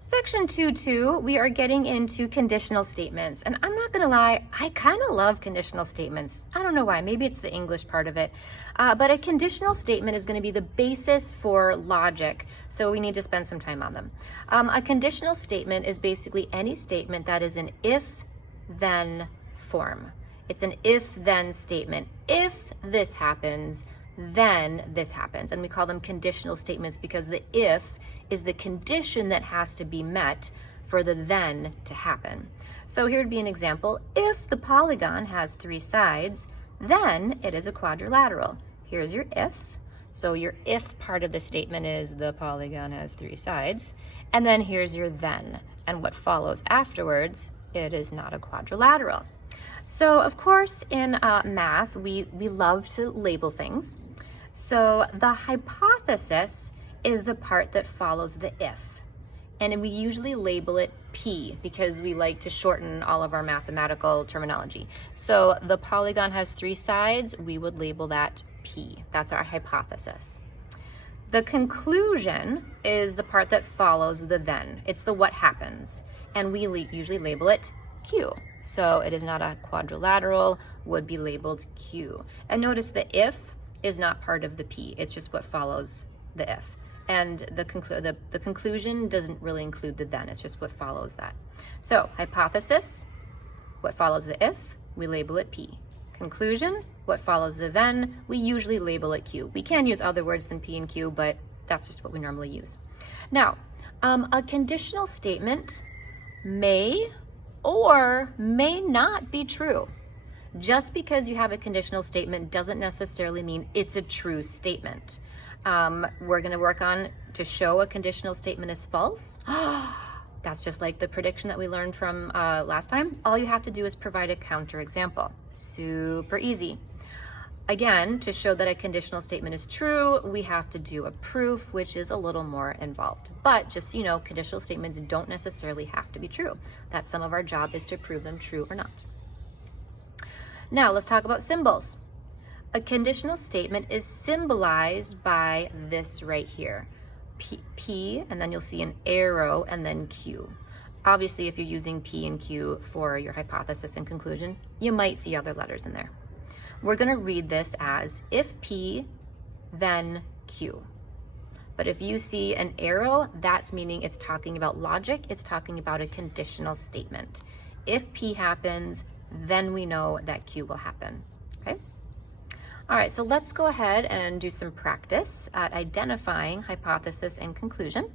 Section 2.2, we are getting into conditional statements. And I'm not gonna lie, I kind of love conditional statements. I don't know why, maybe it's the English part of it. But a conditional statement is gonna be the basis for logic, so we need to spend some time on them. A conditional statement is basically any statement that is an if-then form. It's an if-then statement. If this happens, then this happens. And we call them conditional statements because the if is the condition that has to be met for the then to happen. So here would be an example. If the polygon has 3 sides, then it is a quadrilateral. Here's your if. So your if part of the statement is the polygon has 3 sides. And then here's your then. And what follows afterwards, it is not a quadrilateral. So of course in math, we love to label things. So the hypothesis is the part that follows the if. And we usually label it P because we like to shorten all of our mathematical terminology. So the polygon has 3 sides, we would label that P. That's our hypothesis. The conclusion is the part that follows the then. It's the what happens. And we usually label it Q. So it is not a quadrilateral, would be labeled Q. And notice the if is not part of the P. It's just what follows the if. And the conclusion doesn't really include the then, it's just what follows that. So hypothesis, what follows the if, we label it P. Conclusion, what follows the then, we usually label it Q. We can use other words than P and Q, but that's just what we normally use. Now, a conditional statement may or may not be true. Just because you have a conditional statement doesn't necessarily mean it's a true statement. We're going to work on to show a conditional statement is false. That's just like the prediction that we learned from last time. All you have to do is provide a counterexample. Super easy. Again, to show that a conditional statement is true, we have to do a proof, which is a little more involved. But just so you know, conditional statements don't necessarily have to be true. That's some of our job is to prove them true or not. Now let's talk about symbols. A conditional statement is symbolized by this right here. P, and then you'll see an arrow, and then Q. Obviously, if you're using P and Q for your hypothesis and conclusion, you might see other letters in there. We're going to read this as if P, then Q. But if you see an arrow, that's meaning it's talking about logic. It's talking about a conditional statement. If P happens, then we know that Q will happen. Okay? All right, so let's go ahead and do some practice at identifying hypothesis and conclusion.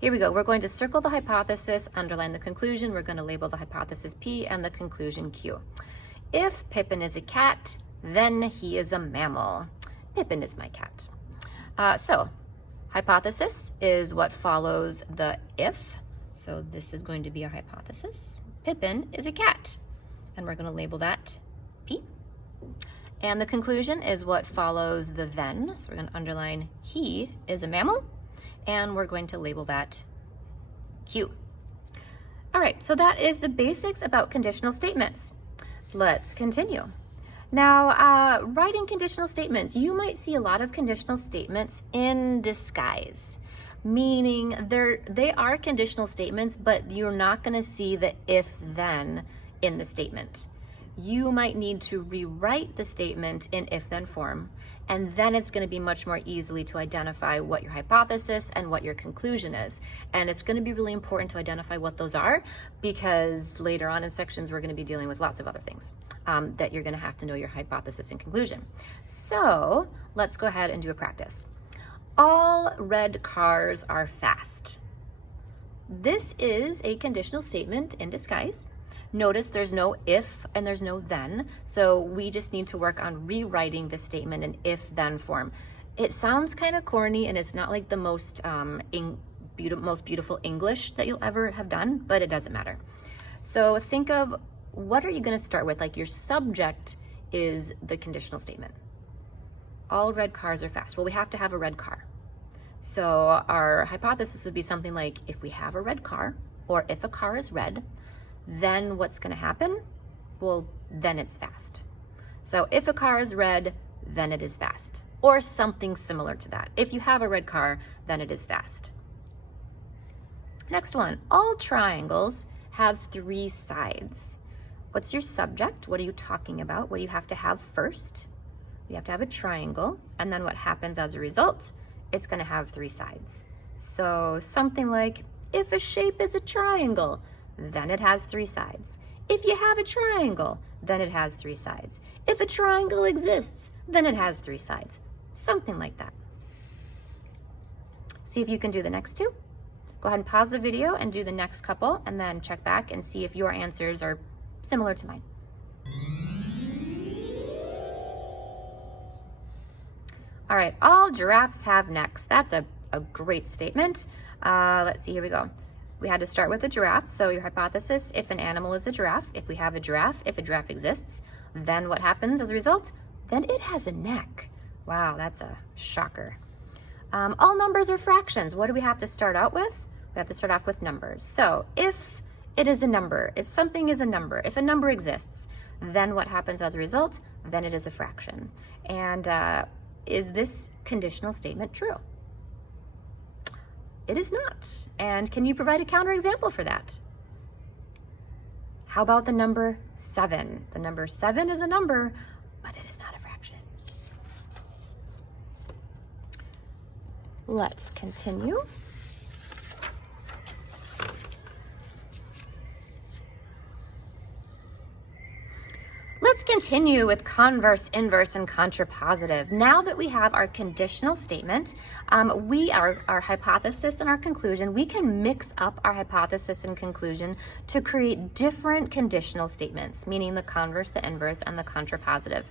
Here we go. We're going to circle the hypothesis, underline the conclusion. We're going to label the hypothesis P and the conclusion Q. If Pippin is a cat, then he is a mammal. Pippin is my cat. So hypothesis is what follows the if. So this is going to be our hypothesis. Pippin is a cat. And we're going to label that P. And the conclusion is what follows the then. So we're going to underline he is a mammal. And we're going to label that Q. All right, so that is the basics about conditional statements. Let's continue. Now, writing conditional statements, you might see a lot of conditional statements in disguise, meaning they are conditional statements, but you're not going to see the if-then in the statement. You might need to rewrite the statement in if-then form, and then it's going to be much more easily to identify what your hypothesis and what your conclusion is. And it's going to be really important to identify what those are, because later on in sections we're going to be dealing with lots of other things that you're going to have to know your hypothesis and conclusion. So let's go ahead and do a practice. All red cars are fast. This is a conditional statement in disguise. Notice there's no if and there's no then, so we just need to work on rewriting the statement in if-then form. It sounds kind of corny and it's not like the most beautiful English that you'll ever have done, but it doesn't matter. So think of what are you going to start with? Like your subject is the conditional statement. All red cars are fast. Well, we have to have a red car. So our hypothesis would be something like if we have a red car, or if a car is red, then what's going to happen? Well, then it's fast. So if a car is red, then it is fast. Or something similar to that. If you have a red car, then it is fast. Next one, all triangles have 3 sides. What's your subject? What are you talking about? What do you have to have first? You have to have a triangle, and then what happens as a result? It's going to have 3 sides. So something like, if a shape is a triangle, then it has 3 sides. If you have a triangle, then it has 3 sides. If a triangle exists, then it has 3 sides. Something like that. See if you can do the next 2. Go ahead and pause the video and do the next couple, and then check back and see if your answers are similar to mine. All right, all giraffes have necks. That's a great statement. Let's see, here we go. We had to start with a giraffe. So your hypothesis, if an animal is a giraffe, if we have a giraffe, if a giraffe exists, then what happens as a result? Then it has a neck. Wow, that's a shocker. All numbers are fractions. What do we have to start out with? We have to start off with numbers. So if it is a number, if something is a number, if a number exists, then what happens as a result? Then it is a fraction. And is this conditional statement true? It is not. And can you provide a counterexample for that? How about the number 7? The number 7 is a number, but it is not a fraction. Let's continue. Let's continue with converse, inverse, and contrapositive. Now that we have our conditional statement, our hypothesis and our conclusion, we can mix up our hypothesis and conclusion to create different conditional statements, meaning the converse, the inverse, and the contrapositive.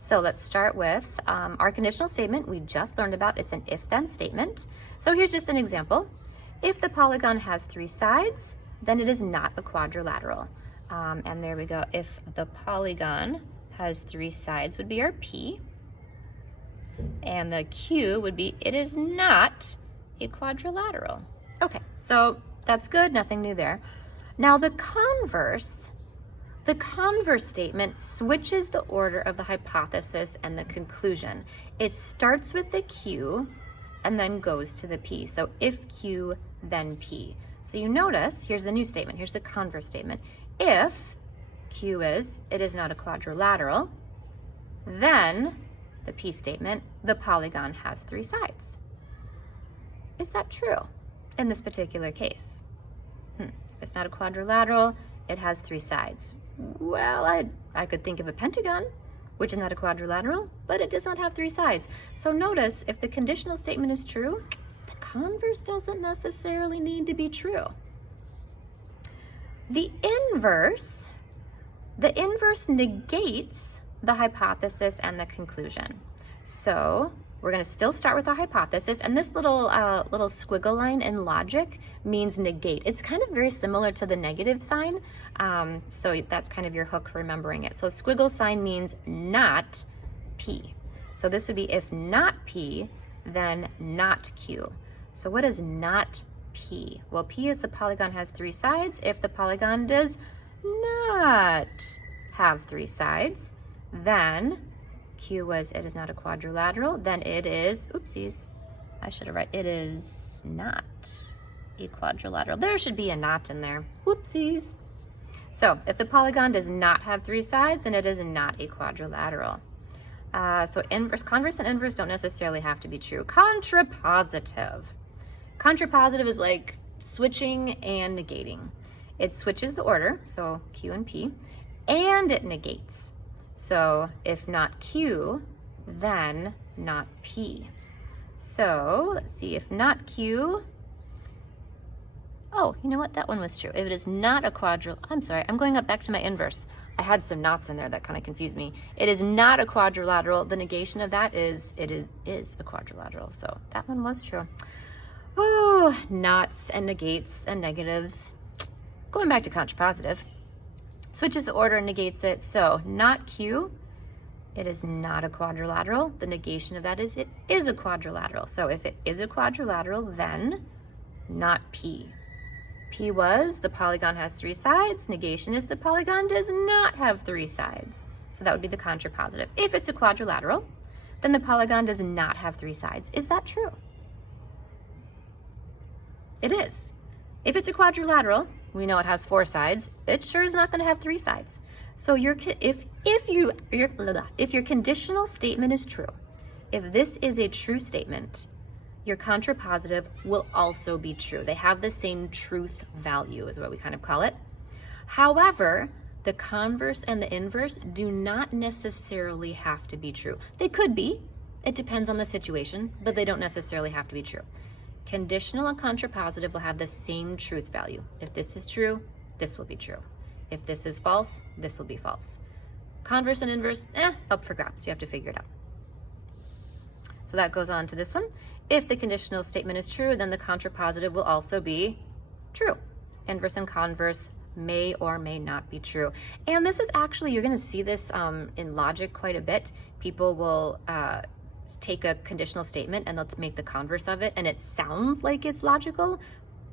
So let's start with our conditional statement we just learned about. It's an if-then statement. So here's just an example. If the polygon has 3 sides, then it is not a quadrilateral. And there we go. If the polygon has 3 sides would be our P. And the Q would be, it is not a quadrilateral. Okay, so that's good, nothing new there. Now the converse statement switches the order of the hypothesis and the conclusion. It starts with the Q and then goes to the P. So if Q, then P. So you notice, here's the new statement, here's the converse statement. If Q is, it is not a quadrilateral, then the P statement, the polygon has 3 sides. Is that true in this particular case? If it's not a quadrilateral, it has 3 sides. Well, I could think of a pentagon, which is not a quadrilateral, but it does not have 3 sides. So notice, if the conditional statement is true, the converse doesn't necessarily need to be true. The inverse negates the hypothesis and the conclusion. So we're going to still start with our hypothesis, and this little squiggle line in logic means negate. It's kind of very similar to the negative sign, so that's kind of your hook for remembering it. So squiggle sign means not P. So this would be if not P, then not Q. So what is not P? Well, P is the polygon has 3 sides. If the polygon does not have 3 sides, then Q was, it is not a quadrilateral, then it is, oopsies, I should have it is not a quadrilateral. There should be a not in there, whoopsies. So if the polygon does not have 3 sides, then it is not a quadrilateral. So inverse, converse, and inverse don't necessarily have to be true. Contrapositive. Contrapositive is like switching and negating. It switches the order, so Q and P, and it negates. So if not Q, then not P. So let's see, if not Q, oh, you know what, that one was true. If it is not a I'm sorry, I'm going back to my inverse. I had some knots in there that kind of confused me. It is not a quadrilateral. The negation of that is, it is a quadrilateral. So that one was true. Oh, knots and negates and negatives. Going back to contrapositive. Switches the order and negates it. So not Q, it is not a quadrilateral. The negation of that is it is a quadrilateral. So if it is a quadrilateral, then not P. P was the polygon has 3 sides. Negation is the polygon does not have 3 sides. So that would be the contrapositive. If it's a quadrilateral, then the polygon does not have 3 sides. Is that true? It is. If it's a quadrilateral, we know it has 4 sides. It sure is not going to have 3 sides. So if your conditional statement is true, if this is a true statement, your contrapositive will also be true. They have the same truth value is what we kind of call it. However, the converse and the inverse do not necessarily have to be true. They could be. It depends on the situation, but they don't necessarily have to be true. Conditional and contrapositive will have the same truth value. If this is true, this will be true. If this is false, this will be false. Converse and inverse, up for grabs. You have to figure it out. So that goes on to this one. If the conditional statement is true, then the contrapositive will also be true. Inverse and converse may or may not be true. And this is actually, you're going to see this in logic quite a bit. People will take a conditional statement and let's make the converse of it, and it sounds like it's logical,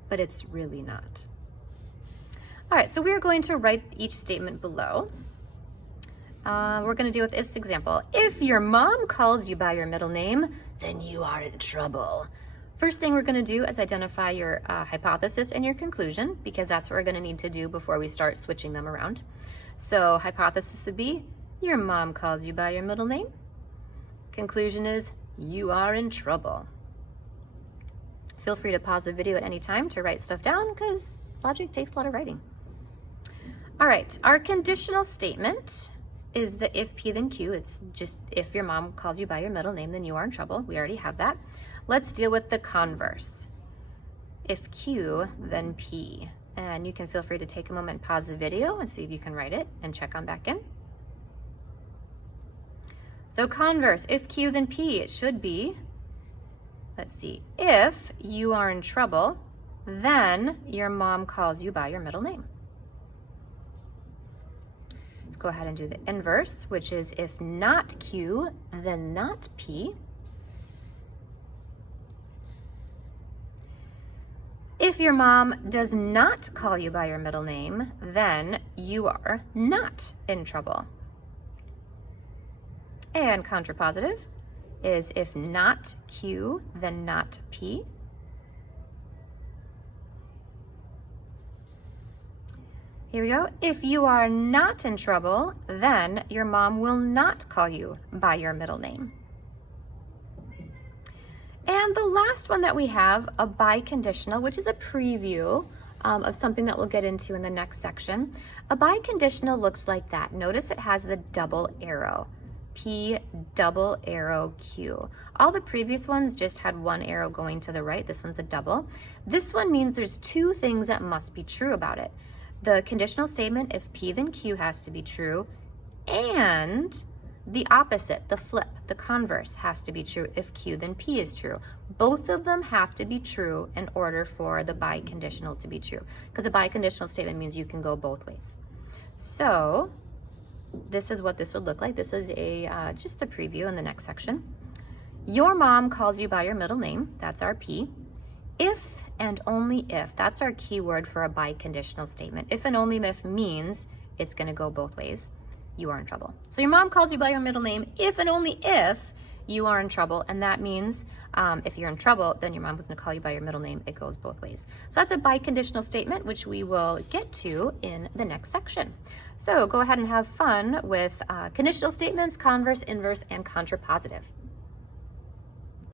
but it's really not. All right, so we are going to write each statement below. We're going to deal with this example. If your mom calls you by your middle name, then you are in trouble. First thing we're going to do is identify your hypothesis and your conclusion, because that's what we're going to need to do before we start switching them around. So hypothesis would be, your mom calls you by your middle name. Conclusion is, you are in trouble. Feel free to pause the video at any time to write stuff down, because logic takes a lot of writing. All right, our conditional statement is the if P then Q. It's just if your mom calls you by your middle name, then you are in trouble. We already have that. Let's deal with the converse. If Q, then P. And you can feel free to take a moment, pause the video, and see if you can write it and check on back in. So converse, if Q, then P, it should be, let's see, if you are in trouble, then your mom calls you by your middle name. Let's go ahead and do the inverse, which is if not Q, then not P. If your mom does not call you by your middle name, then you are not in trouble. And contrapositive is if not Q, then not P. Here we go. If you are not in trouble, then your mom will not call you by your middle name. And the last one that we have, a biconditional, which is a preview of something that we'll get into in the next section. A biconditional looks like that. Notice it has the double arrow. P, double arrow, Q. All the previous ones just had one arrow going to the right. This one's a double. This one means there's 2 things that must be true about it. The conditional statement, if P then Q, has to be true, and the opposite, the flip, the converse, has to be true if Q then P is true. Both of them have to be true in order for the biconditional to be true, because a biconditional statement means you can go both ways. So this is what this would look like. This is just a preview in the next section. Your mom calls you by your middle name. That's our P. If and only if, that's our key word for a biconditional statement. If and only if means it's going to go both ways. You are in trouble. So your mom calls you by your middle name if and only if you are in trouble, and that means if you're in trouble, then your mom is going to call you by your middle name. It goes both ways. So that's a biconditional statement, which we will get to in the next section. So go ahead and have fun with conditional statements, converse, inverse, and contrapositive.